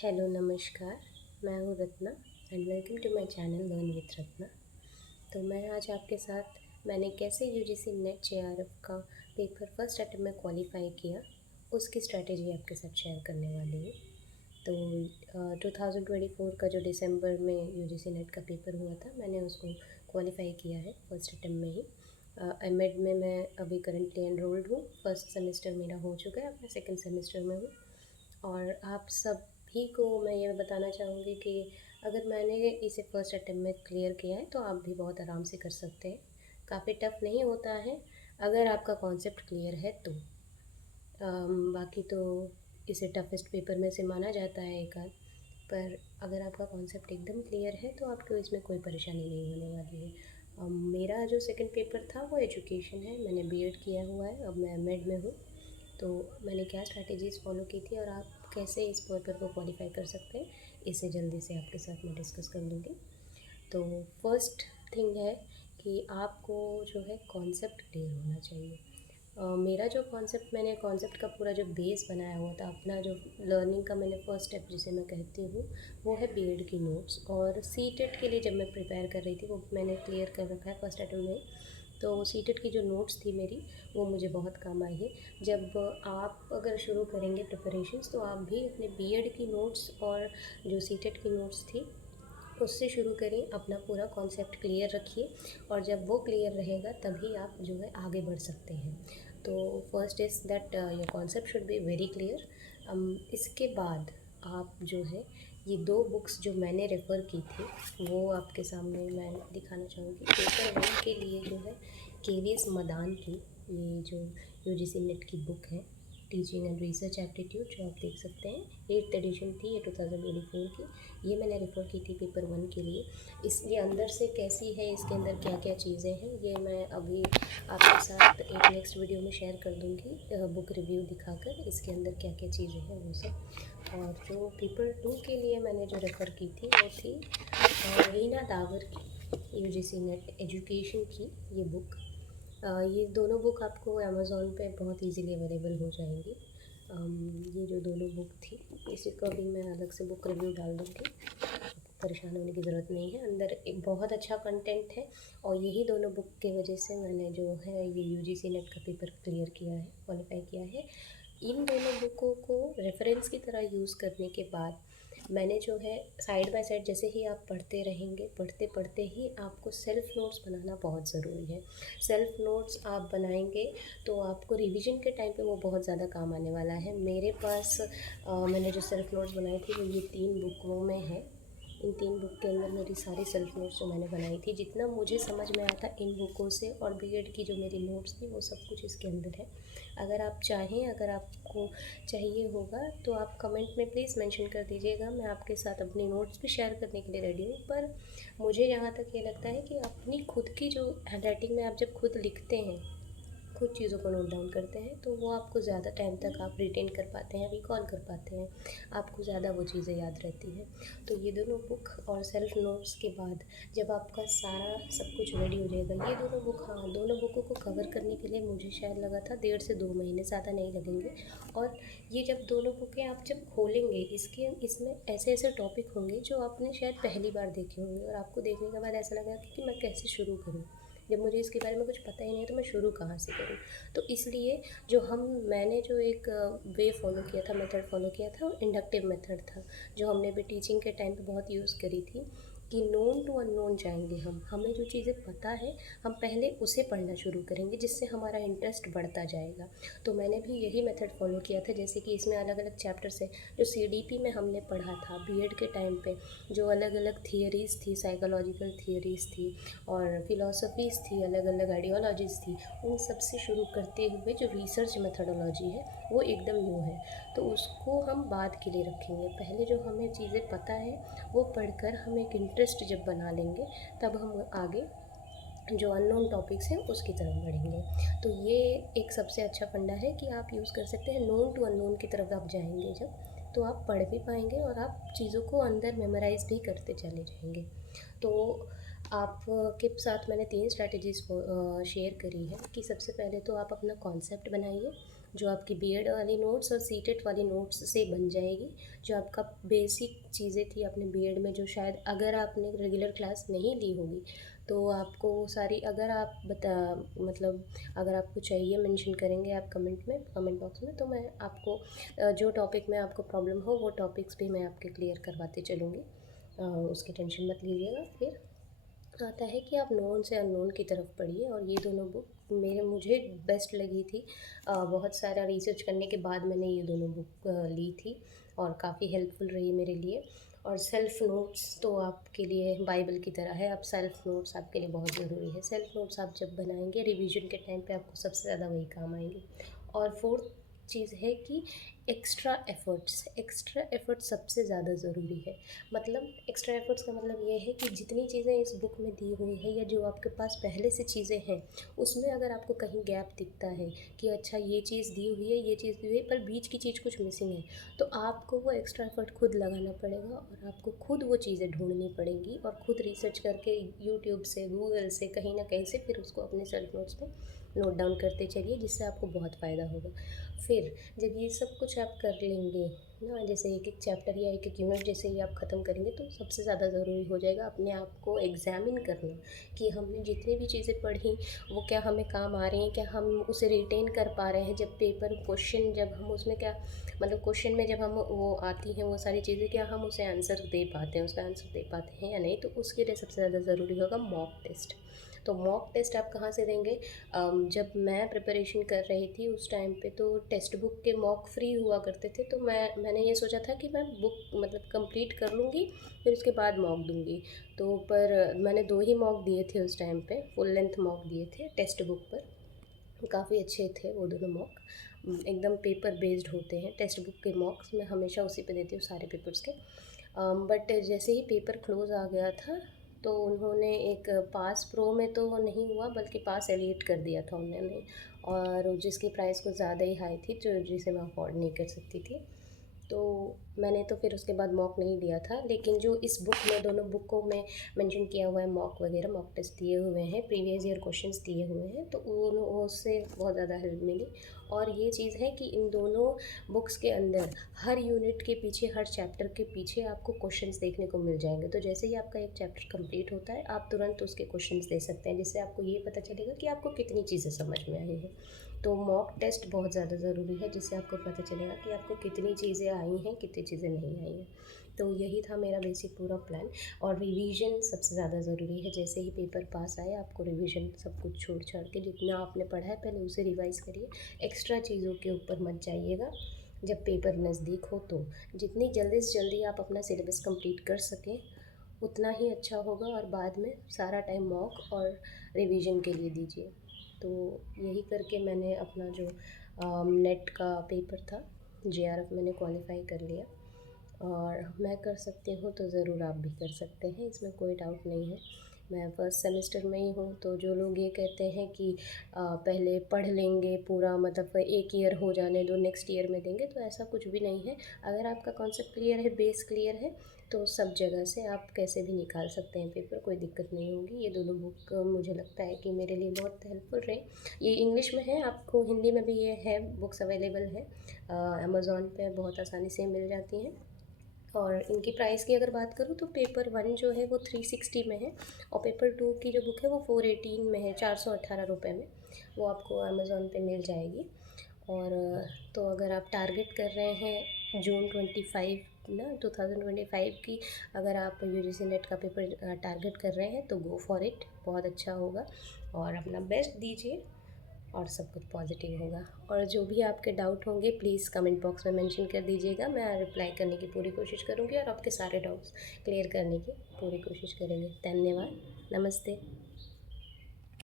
Hello नमस्कार। मैं हूँ Ratna and welcome to my channel learn with Ratna. तो मैं आज आपके साथ मैंने कैसे यूजीसी नेट जेआरएफ का पेपर फर्स्ट अटेम्प्ट में क्वालिफाई किया उसकी स्ट्रैटेजी आपके साथ शेयर करने वाली हूँ। तो 2024 का जो दिसंबर में यूजीसी नेट का पेपर हुआ था, मैंने उसको क्वालिफाई किया है फर्स्ट अटेम्प्ट में ही। एमएड में मैं अभी करंटली एनरोल्ड हूँ। फर्स्ट सेमेस्टर मेरा हो चुका है, अब मैं सेकेंड सेमेस्टर में हूँ। और आप सभी को मैं ये बताना चाहूँगी कि अगर मैंने इसे फर्स्ट अटेम्प्ट में क्लियर किया है तो आप भी बहुत आराम से कर सकते हैं। काफ़ी टफ नहीं होता है अगर आपका कॉन्सेप्ट क्लियर है तो। बाकी तो इसे टफेस्ट पेपर में से माना जाता है एक आध, पर अगर आपका कॉन्सेप्ट एकदम क्लियर है तो आपको इसमें कोई परेशानी नहीं होने वाली है। मेरा जो सेकंड पेपर था वो एजुकेशन है। मैंने बीएड किया हुआ है, अब मैं एमएड में हूँ। तो मैंने क्या स्ट्रैटेजीज़ फॉलो की थी और आप कैसे इस पेपर को क्वालिफाई कर सकते हैं, इसे जल्दी से आपके साथ मैं डिस्कस कर लूँगी। तो फर्स्ट थिंग है कि आपको जो है कॉन्सेप्ट क्लियर होना चाहिए। मेरा जो कॉन्सेप्ट, मैंने कॉन्सेप्ट का पूरा जो बेस बनाया हुआ था अपना, जो लर्निंग का मैंने फर्स्ट स्टेप जिसे मैं कहती हूँ वो है बीएड की नोट्स। और सीटेट के लिए जब मैं प्रिपेयर कर रही थी वो मैंने क्लियर कर रखा है फर्स्ट अटेम्प्ट में। तो सीटेट की जो नोट्स थी मेरी, वो मुझे बहुत काम आई है। जब आप अगर शुरू करेंगे प्रिपरेशंस तो आप भी अपने बीएड की नोट्स और जो सीटेट की नोट्स थी उससे शुरू करें। अपना पूरा कॉन्सेप्ट क्लियर रखिए और जब वो क्लियर रहेगा तभी आप जो है आगे बढ़ सकते हैं। तो first is that your concept should be very clear. इसके बाद आप जो है ये दो बुक्स जो मैंने रेफ़र की थी वो आपके सामने मैं दिखाना चाहूँगी। पेपर वन के लिए जो है केवीएस मदान की ये जो यूजीसी नेट की बुक है, टीचिंग एंड रिसर्च एप्टीट्यूड, जो आप देख सकते हैं 8th एडिशन थी ये 2024 की। ये मैंने रेफ़र की थी पेपर वन के लिए। इसलिए अंदर से कैसी है, इसके अंदर क्या क्या चीज़ें हैं, ये मैं अभी आपके साथ एक नेक्स्ट वीडियो में शेयर कर दूँगी, बुक रिव्यू दिखाकर इसके अंदर क्या क्या चीज़ें हैं वो सब। और जो पेपर टू के लिए मैंने जो रेफ़र की थी वो थी रीना दावर की यूजीसी नेट एजुकेशन की ये बुक। ये दोनों बुक आपको अमेज़ॉन पे बहुत इजीली अवेलेबल हो जाएंगी। ये जो दोनों बुक थी इसी को अभी मैं अलग से बुक रिव्यू डाल दूँगी, परेशान होने की ज़रूरत नहीं है। अंदर एक बहुत अच्छा कंटेंट है और यही दोनों बुक की वजह से मैंने जो है ये यूजीसी नेट का पेपर क्लियर किया है, क्वालिफाई किया है। इन दोनों बुकों को रेफरेंस की तरह यूज़ करने के बाद मैंने जो है साइड बाय साइड, जैसे ही आप पढ़ते रहेंगे, पढ़ते पढ़ते ही आपको सेल्फ नोट्स बनाना बहुत ज़रूरी है। सेल्फ नोट्स आप बनाएंगे तो आपको रिवीजन के टाइम पे वो बहुत ज़्यादा काम आने वाला है। मेरे पास मैंने जो सेल्फ नोट्स बनाई थी वो ये 3 बुकों में है। इन 3 बुक के अंदर मेरी सारी सेल्फ नोट्स जो मैंने बनाई थी, जितना मुझे समझ में आता इन बुकों से, और बीएड की जो मेरी नोट्स थी वो सब कुछ इसके अंदर है। अगर आप चाहें, अगर आपको चाहिए होगा तो आप कमेंट में प्लीज़ मेंशन कर दीजिएगा, मैं आपके साथ अपनी नोट्स भी शेयर करने के लिए रेडी हूँ। पर मुझे यहाँ तक ये लगता है कि अपनी खुद की जो हैंडराइटिंग में आप जब खुद लिखते हैं, खुद चीज़ों को नोट डाउन करते हैं, तो वो आपको ज़्यादा टाइम तक आप रिटेन कर पाते हैं, रिकॉल कर पाते हैं, आपको ज़्यादा वो चीज़ें याद रहती हैं। तो ये दोनों बुक और सेल्फ नोट्स के बाद जब आपका सारा सब कुछ रेडी हो जाएगा, ये दोनों बुक, हाँ, दोनों बुकों को कवर करने के लिए मुझे शायद लगा था 1.5 से 2 महीने, ज़्यादा नहीं लगेंगे। और ये जब दोनों बुकें आप जब खोलेंगे, इसमें ऐसे ऐसे टॉपिक होंगे जो आपने शायद पहली बार देखे होंगे और आपको देखने के बाद ऐसा लगा कि मैं कैसे शुरू करूँ, जब मुझे इसके बारे में कुछ पता ही नहीं है तो मैं शुरू कहाँ से करूँ। तो इसलिए मैंने जो एक वे फॉलो किया था, मेथड फॉलो किया था, वो इंडक्टिव मेथड था, जो हमने भी टीचिंग के टाइम पे बहुत यूज़ करी थी कि नोन टू अननोन जाएंगे। हमें जो चीज़ें पता है हम पहले उसे पढ़ना शुरू करेंगे, जिससे हमारा इंटरेस्ट बढ़ता जाएगा। तो मैंने भी यही मेथड फॉलो किया था। जैसे कि इसमें अलग अलग चैप्टर्स हैं जो सीडीपी में हमने पढ़ा था बीएड के टाइम पे, जो अलग अलग थियरीज़ थी, साइकोलॉजिकल थियरीज़ थी और फिलॉसफीज़ थी, अलग अलग आइडियोलॉजीज़ थी, उन सब से शुरू करते हुए जो रिसर्च मेथडोलॉजी है वो एकदम न्यू है, तो उसको हम बाद के लिए रखेंगे। पहले जो हमें चीज़ें पता है वो पढ़कर हम एक इंटरेस्ट जब बना लेंगे, तब हम आगे जो अननोन टॉपिक्स हैं उसकी तरफ बढ़ेंगे। तो ये एक सबसे अच्छा फंडा है कि आप यूज़ कर सकते हैं। नोन टू अननोन की तरफ आप जाएंगे जब, तो आप पढ़ भी पाएंगे और आप चीज़ों को अंदर मेमोराइज़ भी करते चले जाएंगे। तो आप के साथ मैंने 3 स्ट्रैटेजीज़ शेयर करी है कि सबसे पहले तो आप अपना कॉन्सेप्ट बनाइए जो आपकी बीएड वाली नोट्स और सीटेट वाली नोट्स से बन जाएगी। जो आपका बेसिक चीज़ें थी अपने बीएड में, जो शायद अगर आपने रेगुलर क्लास नहीं ली होगी तो आपको वो सारी, अगर आप मतलब अगर आपको चाहिए मेंशन करेंगे आप कमेंट बॉक्स में, तो मैं आपको जो टॉपिक में आपको प्रॉब्लम हो वो टॉपिक्स भी मैं आपके क्लियर करवाते चलूँगी। उसकी टेंशन मत लीजिएगा। फिर आता है कि आप नोन से अननोन की तरफ पढ़िए, और ये दोनों बुक मुझे बेस्ट लगी थी। बहुत सारा रिसर्च करने के बाद मैंने ये दोनों बुक ली थी और काफ़ी हेल्पफुल रही मेरे लिए। और सेल्फ़ नोट्स तो आपके लिए बाइबल की तरह है। आप सेल्फ़ नोट्स आपके लिए बहुत ज़रूरी है। सेल्फ़ नोट्स आप जब बनाएंगे रिवीजन के टाइम पे आपको सबसे ज़्यादा वही काम आएंगे। और फोर्थ चीज़ है कि एक्स्ट्रा एफ़र्ट्स सबसे ज़्यादा ज़रूरी है। मतलब एक्स्ट्रा एफ़र्ट्स का मतलब ये है कि जितनी चीज़ें इस बुक में दी हुई है या जो आपके पास पहले से चीज़ें हैं, उसमें अगर आपको कहीं गैप दिखता है कि अच्छा ये चीज़ दी हुई है, ये चीज़ दी हुई है, पर बीच की चीज़ कुछ मिसिंग है, तो आपको वो एक्स्ट्रा एफ़र्ट खुद लगाना पड़ेगा और आपको खुद वो चीज़ें ढूँढनी पड़ेंगी और खुद रिसर्च करके यूट्यूब से, गूगल से, कहीं ना कहीं से फिर उसको अपने सेल्फ नोट्स में नोट डाउन करते चलिए, जिससे आपको बहुत फ़ायदा होगा। फिर जब ये सब कुछ आप कर लेंगे ना, जैसे एक एक चैप्टर या एक एक यूनिट जैसे ही आप ख़त्म करेंगे, तो सबसे ज़्यादा ज़रूरी हो जाएगा अपने आप को एग्ज़ामिन करना कि हमने जितनी भी चीज़ें पढ़ी वो क्या हमें काम आ रही हैं, क्या हम उसे रिटेन कर पा रहे हैं। जब पेपर क्वेश्चन, जब हम उसमें क्या, मतलब क्वेश्चन में जब हम वो आती हैं वो सारी चीज़ें, क्या हम उसे आंसर दे पाते हैं, उसका आंसर दे पाते हैं या नहीं। तो उसके लिए सबसे ज़्यादा ज़रूरी होगा मॉक टेस्ट। तो मॉक टेस्ट आप कहाँ से देंगे? जब मैं प्रिपरेशन कर रही थी उस टाइम पे तो टेक्स्ट बुक के मॉक फ्री हुआ करते थे, तो मैंने ये सोचा था कि मैं बुक मतलब कंप्लीट कर लूँगी, फिर उसके बाद मॉक दूँगी। तो पर मैंने 2 ही मॉक दिए थे उस टाइम पे, फुल लेंथ मॉक दिए थे टेक्स्ट बुक पर। काफ़ी अच्छे थे वो दोनों मॉक। एकदम पेपर बेस्ड होते हैं टेक्स्ट बुक के मॉक्स, मैं हमेशा उसी पे देती हूँ सारे पेपर्स के। बट जैसे ही पेपर क्लोज़ आ गया था तो उन्होंने एक पास प्रो में तो नहीं हुआ, बल्कि पास एलिट कर दिया था उन्होंने, और जिसकी प्राइस कुछ ज़्यादा ही हाई थी, जो जिसे मैं अफोर्ड नहीं कर सकती थी। तो मैंने तो फिर उसके बाद मॉक नहीं दिया था। लेकिन जो इस बुक में, दोनों बुकों में मेंशन किया हुआ है मॉक वगैरह, मॉक टेस्ट दिए हुए हैं, प्रीवियस ईयर क्वेश्चंस दिए हुए हैं, तो उससे बहुत ज़्यादा हेल्प मिली। और ये चीज़ है कि इन दोनों बुक्स के अंदर हर यूनिट के पीछे, हर चैप्टर के पीछे आपको क्वेश्चंस देखने को मिल जाएंगे। तो जैसे ही आपका एक चैप्टर कंप्लीट होता है, आप तुरंत उसके क्वेश्चंस दे सकते हैं, जिससे आपको ये पता चलेगा कि आपको कितनी चीज़ें समझ में आई हैं। तो मॉक टेस्ट बहुत ज़्यादा ज़रूरी है, जिससे आपको पता चलेगा कि आपको कितनी चीज़ें आई हैं, कितनी चीज़ें नहीं आई हैं। तो यही था मेरा बेसिक पूरा प्लान। और रिवीजन सबसे ज़्यादा ज़रूरी है। जैसे ही पेपर पास आए आपको रिवीजन सब कुछ छोड़ छाड़ के जितना आपने पढ़ा है पहले उसे रिवाइज़ करिए। एक्स्ट्रा चीज़ों के ऊपर मत जाइएगा। जब पेपर नज़दीक हो तो जितनी जल्दी से जल्दी आप अपना सिलेबस कंप्लीट कर सकें उतना ही अच्छा होगा, और बाद में सारा टाइम मॉक और रिवीजन के लिए दीजिए। तो यही करके मैंने अपना जो नेट का पेपर था, जेआरएफ, मैंने क्वालिफ़ाई कर लिया। और मैं कर सकती हूँ तो ज़रूर आप भी कर सकते हैं, इसमें कोई डाउट नहीं है। मैं फर्स्ट सेमेस्टर में ही हूँ, तो जो लोग ये कहते हैं कि पहले पढ़ लेंगे पूरा, मतलब एक ईयर हो जाने दो नेक्स्ट ईयर में देंगे, तो ऐसा कुछ भी नहीं है। अगर आपका कॉन्सेप्ट क्लियर है, बेस क्लियर है, तो सब जगह से आप कैसे भी निकाल सकते हैं पेपर, कोई दिक्कत नहीं होगी। ये दोनों बुक मुझे लगता है कि मेरे लिए बहुत हेल्पफुल रहे। ये इंग्लिश में है, आपको हिंदी में भी ये है, बुक्स अवेलेबल है, अमेज़ॉन पे बहुत आसानी से मिल जाती हैं। और इनकी प्राइस की अगर बात करूँ तो पेपर 1 जो है वो 360 में है, और पेपर 2 की जो बुक है वो 418 में है, 418 रुपये में। वो आपको अमेज़ॉन पे मिल जाएगी। और तो अगर आप टारगेट कर रहे हैं जून 25 ना, 2025 की, अगर आप यूजीसी नेट का पेपर टारगेट कर रहे हैं तो गो फॉर इट, बहुत अच्छा होगा। और अपना बेस्ट दीजिए और सब कुछ पॉजिटिव होगा। और जो भी आपके डाउट होंगे प्लीज़ कमेंट बॉक्स में मेंशन कर दीजिएगा, मैं रिप्लाई करने की पूरी कोशिश करूँगी और आपके सारे डाउट्स क्लियर करने की पूरी कोशिश करेंगे। धन्यवाद। नमस्ते।